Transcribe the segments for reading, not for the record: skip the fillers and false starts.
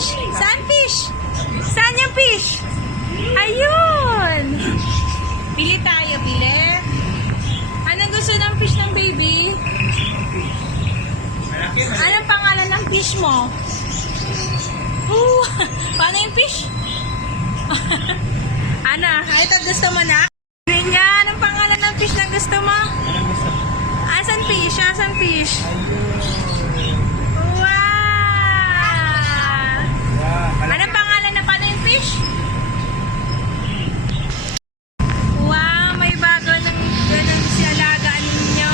fish? Saan fish? Saan yung fish? Ayun! Bili tayo, bili. Anong gusto ng fish ng baby? Anong pangalan ng fish mo? Paano yung fish? Ano? Ito gusto mo na? Niya, anong pangalan ng fish na gusto mo? Asan fish? Asan fish? Wow! Anong pangalan na paano yung fish? Wow, may bago ng ganun si alagaan ninyo.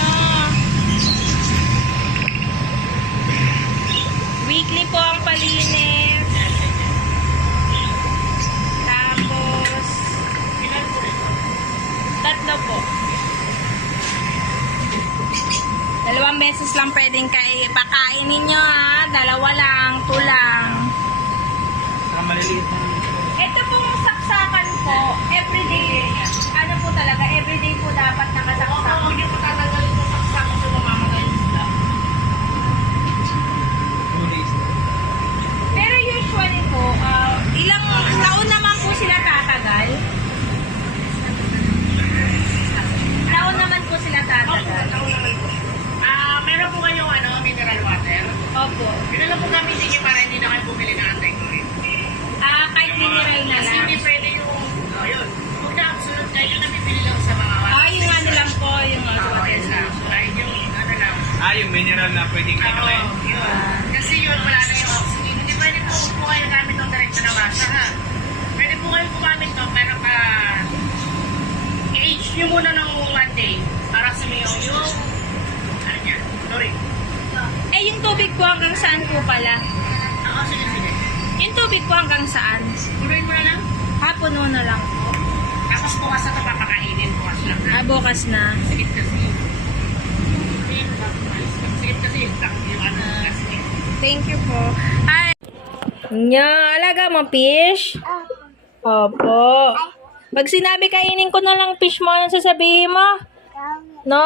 Weekly po ang palinis. Tapos, tatlo po. 2 beses lang pwedeng pakain ninyo ha. 2 lang, 2 lang. Maliliit na. Ito pong saksakan po, everyday. Ano po talaga, everyday po dapat nakasaksak. Hindi po tatanggalin yung saksakan sa mamamagaling sila. 2 days. Pero usually po, ilang taon naman po sila tatagal? Taon naman po sila tatagal? Meron po kayong mineral water. Opo. Pinala po kami sige para hindi na kayo bumili ng anti-chlorine. Kahit mineral na Kasi lang. hindi pwede yung, yun. Huwag na absolute kayo na bibili lang sa mga water. Yung ano lang po, yung Yes lang. Kahit yung lang. Yung mineral na pwedeng Oo, yun. Kasi yun, wala na yung oxygen. Hindi pwede po kayo gamit ng direkta na wasa ha. Pwede po kayo gumamit ng pero i-age nyo muna ng 1 day para sumiyaw yung sorry. Yung tubig po hanggang saan po pala? Oo, sige. Yung tubig po hanggang saan? Tuloy mo na lang. Puno na lang po. Tapos bukas na ito papakainin. Bukas lang. Bukas na. Sigit kasi. Sigit kasi yung plastic. Thank you po. Hi. Alaga mo fish? Opo. Pag sinabi kainin ko na lang fish mo, anong sasabihin mo? No.